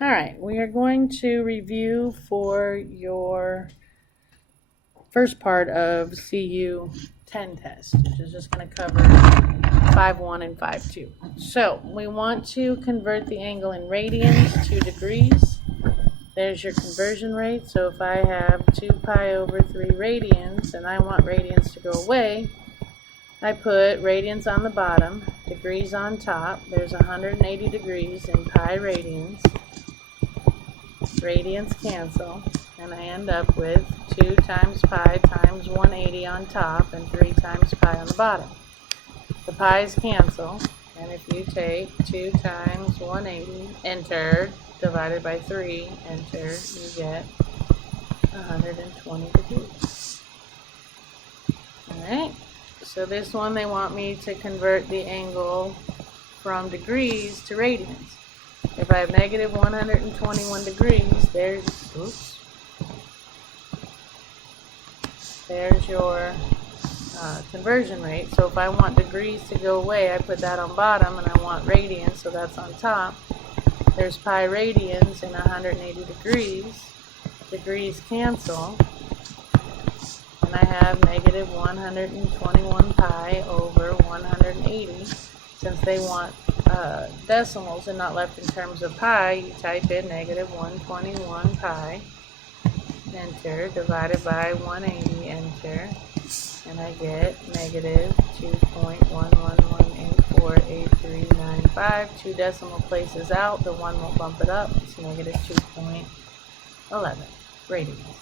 All right, we are going to review for your first part of CU 10 test, which is just going to cover 5.1 and 5.2. So we want to convert the angle in radians to degrees. There's your conversion rate. So if I have 2 pi over 3 radians and I want radians to go away, I put radians on the bottom, degrees on top. There's 180 degrees in pi radians. Radians cancel, and I end up with 2 times pi times 180 on top and 3 times pi on the bottom. The pi's cancel, and if you take 2 times 180, enter, divided by 3, enter, you get 120 degrees. Alright, so this one they want me to convert the angle from degrees to radians. If I have negative 121 degrees, there's your conversion rate. So if I want degrees to go away, I put that on bottom, and I want radians, so that's on top. There's pi radians in 180 degrees. Degrees cancel, and I have negative 121 pi over 180. Since they want decimals and not left in terms of pi, you type in negative 121 pi, enter, divided by 180, enter, and I get negative 2.111848395. 2 decimal places out, the 1 will bump it up, it's negative 2.11 radians.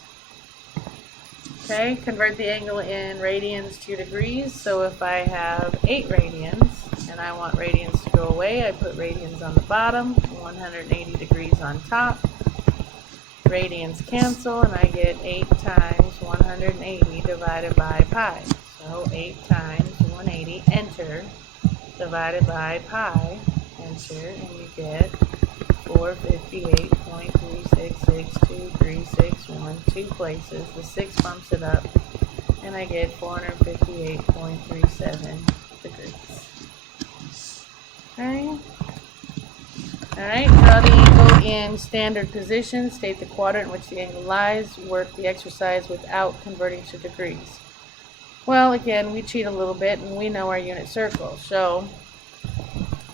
Okay, convert the angle in radians to degrees. So if I have 8 radians and I want radians to go away, I put radians on the bottom, 180 degrees on top. Radians cancel, and I get 8 times 180 divided by pi. So 8 times 180, enter, divided by pi, enter, and you get 458.36623661, 2 places. The 6 bumps it up, and I get 458.37 degrees. Okay. Alright, draw the angle in standard position. State the quadrant in which the angle lies. Work the exercise without converting to degrees. Well, again, we cheat a little bit, and we know our unit circle. So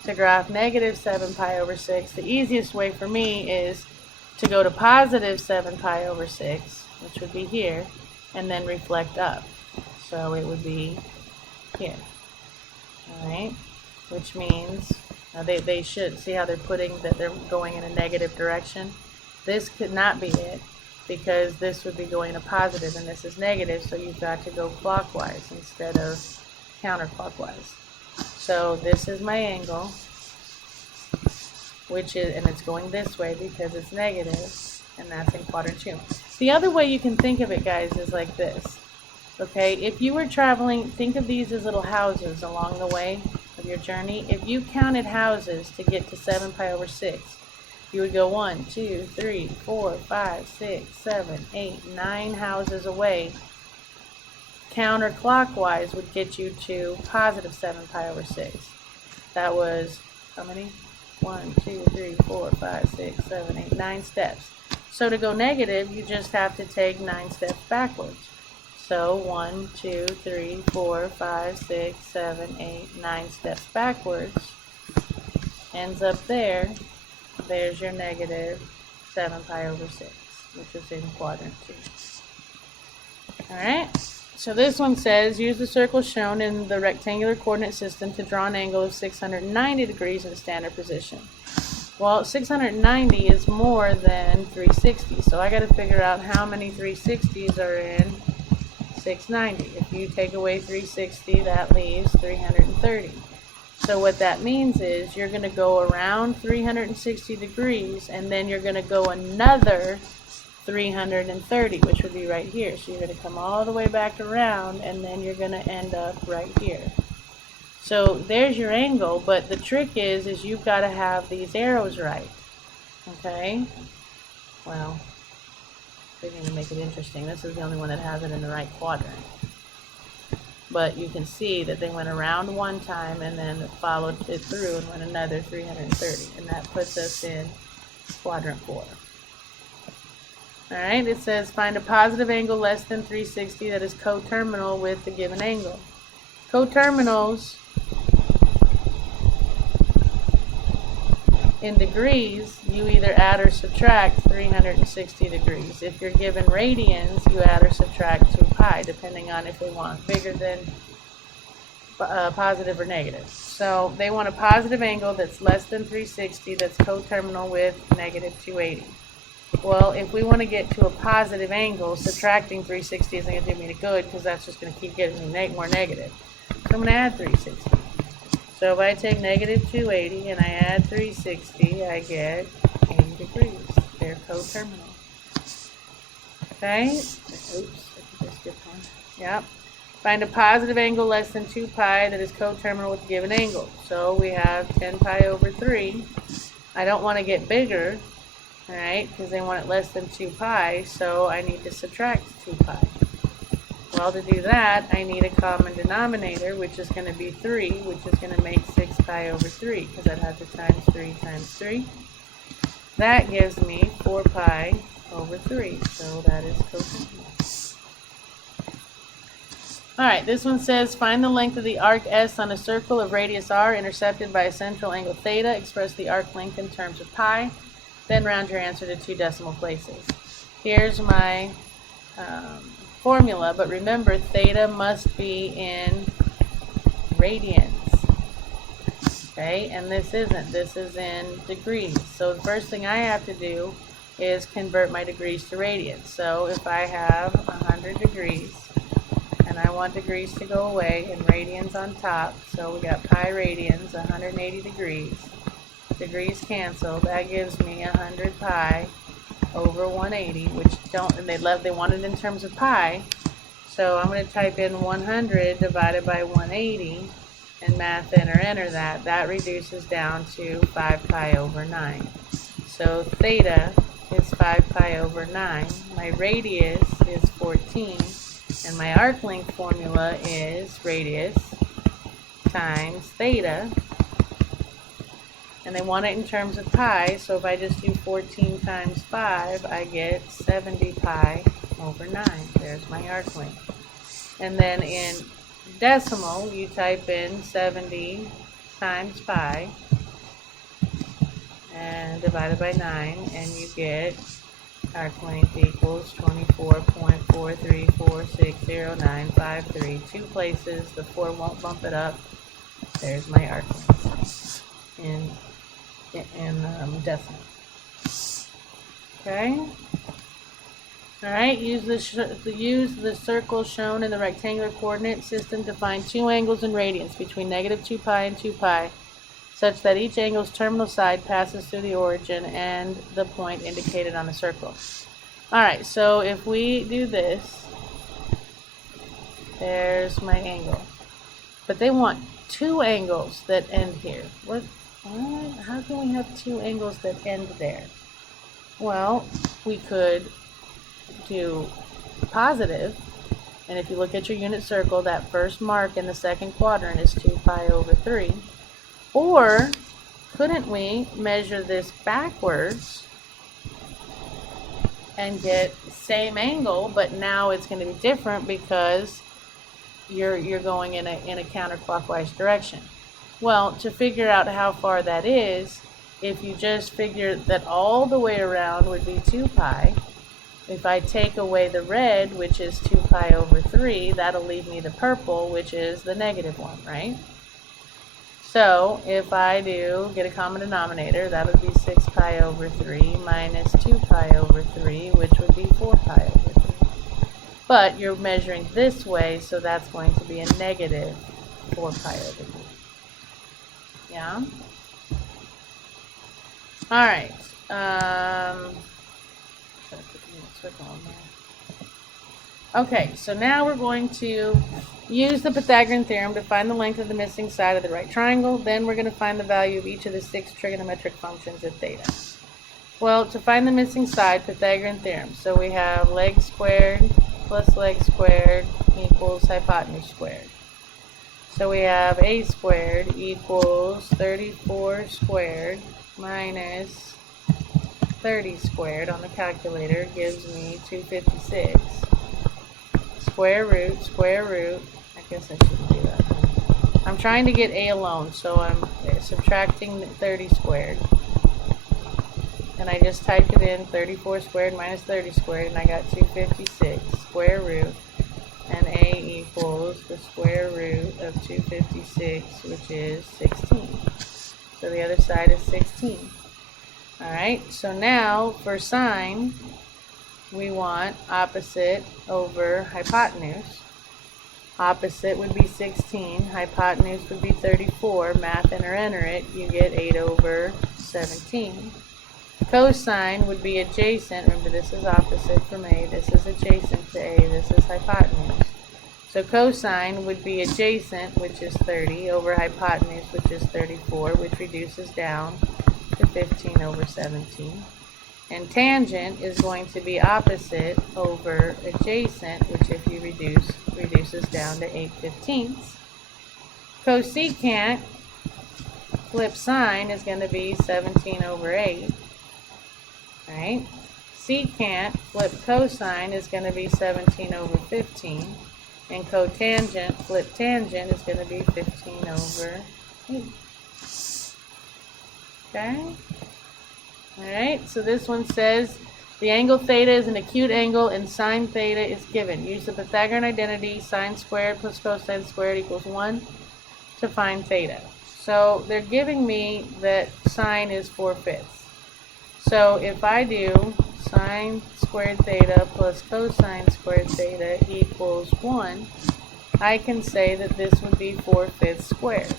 to graph negative 7 pi over 6, the easiest way for me is to go to positive 7 pi over 6, which would be here, and then reflect up. So it would be here. Alright, which means they should see how they're putting that they're going in a negative direction. This could not be it, because this would be going a positive and this is negative, so you've got to go clockwise instead of counterclockwise. So this is my angle, which is, and it's going this way because it's negative, and that's in quadrant 2. The other way you can think of it, guys, is like this. Okay, if you were traveling, think of these as little houses along the way of your journey. If you counted houses to get to 7 pi over 6, you would go 1, 2, 3, 4, 5, 6, 7, 8, 9 houses away. Counterclockwise would get you to positive 7 pi over 6. That was how many? 1, 2, 3, 4, 5, 6, 7, 8, 9 steps. So to go negative, you just have to take 9 steps backwards. So 1, 2, 3, 4, 5, 6, 7, 8, 9 steps backwards. Ends up there. There's your negative 7 pi over 6, which is in quadrant 2. Alright, so this one says, use the circle shown in the rectangular coordinate system to draw an angle of 690 degrees in standard position. Well, 690 is more than 360, so I got to figure out how many 360s are in 690. If you take away 360, that leaves 330. So what that means is you're going to go around 360 degrees, and then you're going to go another 330, which would be right here. So you're going to come all the way back around, and then you're going to end up right here. So there's your angle, but the trick is you've got to have these arrows right. Okay? Well, they're going to make it interesting. This is the only one that has it in the right quadrant. But you can see that they went around one time and then followed it through and went another 330. And that puts us in quadrant 4. Alright, it says find a positive angle less than 360 that is coterminal with the given angle. Coterminals in degrees, you either add or subtract 360 degrees. If you're given radians, you add or subtract 2 pi, depending on if they want bigger than positive or negative. So they want a positive angle that's less than 360 that's coterminal with negative 280. Well, if we want to get to a positive angle, subtracting 360 isn't going to do me any good because that's just going to keep getting me more negative. So I'm going to add 360. So if I take negative 280 and I add 360, I get 80 degrees. They're coterminal. Okay? Oops, I just skipped one. Yep. Find a positive angle less than 2 pi that is coterminal with the given angle. So we have 10 pi over 3. I don't want to get bigger, alright, because they want it less than 2 pi, so I need to subtract 2 pi. Well, to do that, I need a common denominator, which is going to be 3, which is going to make 6 pi over 3, because I'd have to times 3 times 3. That gives me 4 pi over 3, so that is coterminal. Alright, this one says, find the length of the arc S on a circle of radius r intercepted by a central angle theta. Express the arc length in terms of pi. Then round your answer to 2 decimal places. Here's my formula, but remember, theta must be in radians. Okay, and this isn't. This is in degrees. So the first thing I have to do is convert my degrees to radians. So if I have 100 degrees, and I want degrees to go away and radians on top, so we got pi radians, 180 degrees. Degrees cancel. That gives me 100 pi over 180, which they want it in terms of pi. So I'm going to type in 100 divided by 180 and math enter that. That reduces down to 5 pi over 9. So theta is 5 pi over 9. My radius is 14. And my arc length formula is radius times theta. And they want it in terms of pi, so if I just do 14 times 5, I get 70 pi over 9. There's my arc length. And then in decimal, you type in 70 times pi and divided by 9, and you get arc length equals 24.43460953. 2 places, the 4 won't bump it up. There's my arc length in decimal. Okay. Alright, use the circle shown in the rectangular coordinate system to find 2 angles in radians between negative 2 pi and 2 pi, such that each angle's terminal side passes through the origin and the point indicated on the circle. Alright, so if we do this, there's my angle. But they want 2 angles that end here. What? How can we have 2 angles that end there? Well, we could do positive, and if you look at your unit circle, that first mark in the second quadrant is 2 pi over 3. Or, couldn't we measure this backwards and get same angle, but now it's going to be different because you're going in a counterclockwise direction? Well, to figure out how far that is, if you just figure that all the way around would be 2 pi, if I take away the red, which is 2 pi over 3, that'll leave me the purple, which is the negative one, right? So, if I do get a common denominator, that would be 6 pi over 3 minus 2 pi over 3, which would be 4 pi over 3. But you're measuring this way, so that's going to be a negative 4 pi over 3. Yeah? Alright. Okay, so now we're going to use the Pythagorean theorem to find the length of the missing side of the right triangle. Then we're going to find the value of each of the 6 trigonometric functions at theta. Well, to find the missing side, Pythagorean theorem. So we have leg squared plus leg squared equals hypotenuse squared. So we have a squared equals 34 squared minus 30 squared on the calculator gives me 256. Square root, I guess I shouldn't do that. I'm trying to get a alone, so I'm subtracting 30 squared. And I just typed it in, 34 squared minus 30 squared, and I got 256. Square root, and a equals the square root of 256, which is 16. So the other side is 16. Alright, so now for sine, we want opposite over hypotenuse. Opposite would be 16, hypotenuse would be 34. Math enter it, you get 8 over 17. Cosine would be adjacent. Remember, this is opposite from A, this is adjacent to A, this is hypotenuse. So cosine would be adjacent, which is 30, over hypotenuse, which is 34, which reduces down to 15 over 17. And tangent is going to be opposite over adjacent, which if you reduces down to 8/15. Cosecant, flip sine, is going to be 17 over 8. Right? Secant, flip cosine, is going to be 17 over 15. And cotangent, flip tangent, is going to be 15 over 8. Okay? Alright, so this one says the angle theta is an acute angle and sine theta is given. Use the Pythagorean identity, sine squared plus cosine squared equals 1 to find theta. So they're giving me that sine is 4/5. So if I do sine squared theta plus cosine squared theta equals 1, I can say that this would be 4/5 squared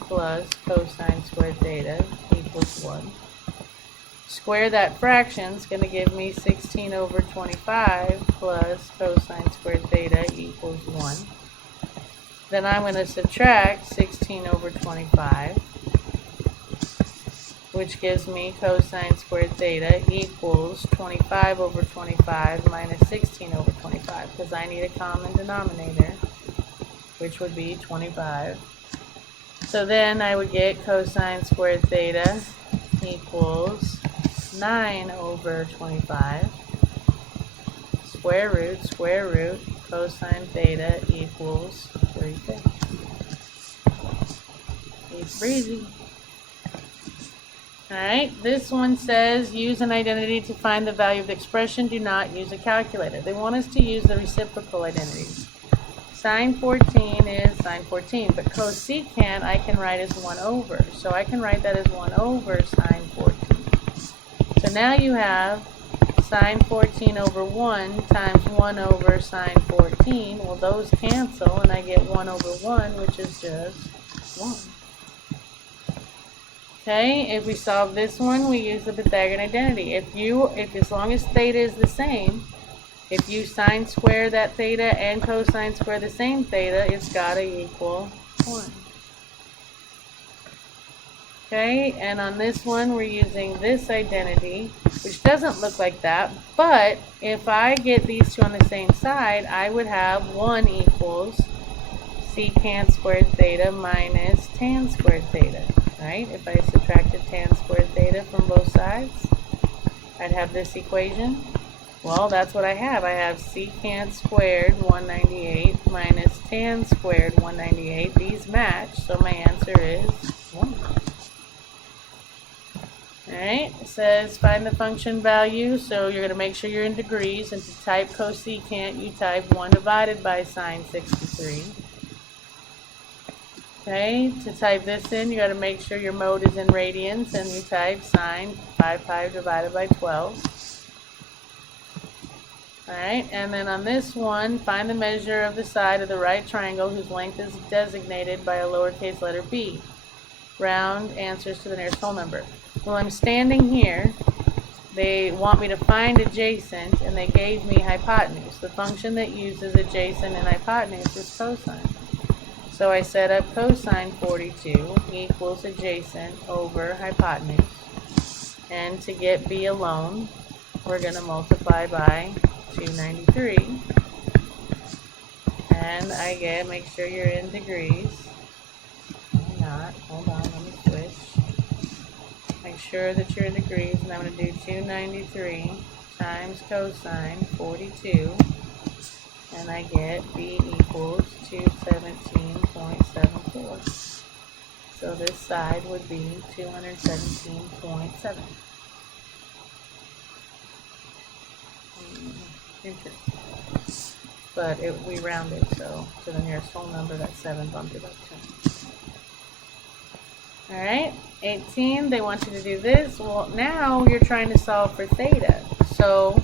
plus cosine squared theta equals 1. Square that fraction is going to give me 16 over 25 plus cosine squared theta equals 1. Then I'm going to subtract 16 over 25, which gives me cosine squared theta equals 25 over 25 minus 16 over 25, because I need a common denominator, which would be 25. So then I would get cosine squared theta equals 9 over 25, square root, cosine theta equals 3/5. It's breezy. Alright, this one says use an identity to find the value of the expression. Do not use a calculator. They want us to use the reciprocal identities. Sine 14 is sine 14, but cosecant I can write as 1 over. So I can write that as 1 over sine 14. So now you have sine 14 over 1 times 1 over sine 14. Well, those cancel, and I get 1 over 1, which is just 1. Okay, if we solve this one, we use the Pythagorean identity. If as long as theta is the same, if you sine square that theta and cosine square the same theta, it's got to equal 1. Okay, and on this one, we're using this identity, which doesn't look like that, but if I get these two on the same side, I would have 1 equals secant squared theta minus tan squared theta, right? If I subtracted tan squared theta from both sides, I'd have this equation. Well, that's what I have. I have secant squared 198 minus tan squared 198. These match, so my answer is 1. Alright, it says find the function value, so you're going to make sure you're in degrees, and to type cosecant, you type 1 divided by sine 63. Okay, to type this in, you got to make sure your mode is in radians, and you type sine 5 divided by 12. Alright, and then on this one, find the measure of the side of the right triangle whose length is designated by a lowercase letter b. Round answers to the nearest whole number. Well, I'm standing here. They want me to find adjacent, and they gave me hypotenuse. The function that uses adjacent and hypotenuse is cosine. So I set up cosine 42 equals adjacent over hypotenuse. And to get b alone, we're going to multiply by 293. And I get, make sure you're in degrees. Why not? Hold on, let me switch. Make sure that you're in degrees, and I'm going to do 293 times cosine 42, and I get b equals 217.74. So this side would be 217.7. Interesting. But we rounded, so to the nearest whole number, that 7 bumped it up to. Alright, 18, they want you to do this. Well, now you're trying to solve for theta. So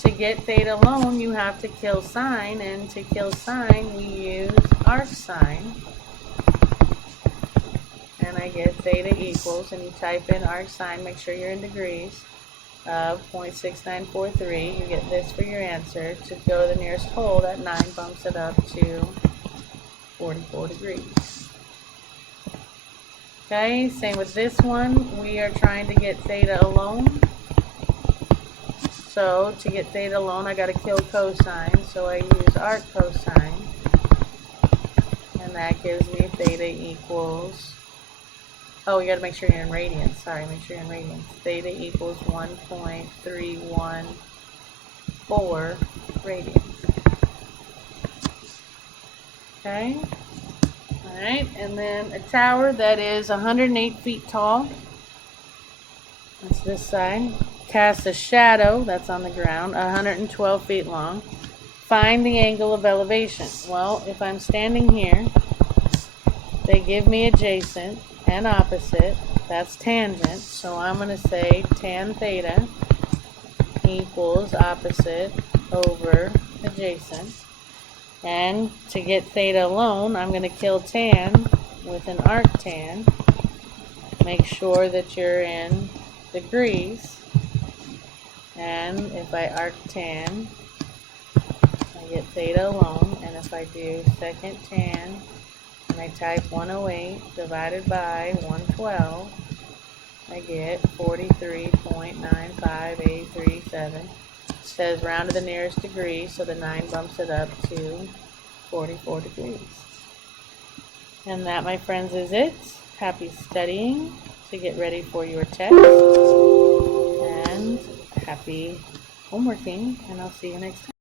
to get theta alone, you have to kill sine, and to kill sine, we use arc sine. And I get theta equals, and you type in arc sine, make sure you're in degrees, of 0.6943. You get this for your answer. To go to the nearest whole, that 9 bumps it up to 44 degrees. Okay, same with this one. We are trying to get theta alone. So to get theta alone, I got to kill cosine. So I use arc cosine. And that gives me theta equals, oh, you got to make sure you're in radians. Sorry, make sure you're in radians. Theta equals 1.314 radians. Okay. Alright, and then a tower that is 108 feet tall. That's this side. Casts a shadow, that's on the ground, 112 feet long. Find the angle of elevation. Well, if I'm standing here, they give me adjacent and opposite. That's tangent. So I'm going to say tan theta equals opposite over adjacent. And to get theta alone, I'm going to kill tan with an arctan. Make sure that you're in degrees. And if I arctan, I get theta alone. And if I do second tan, and I type 108 divided by 112, I get 43.95837. Says round to the nearest degree, so the 9 bumps it up to 44 degrees. And that, my friends, is it. Happy studying to get ready for your test. And happy homeworking, and I'll see you next time.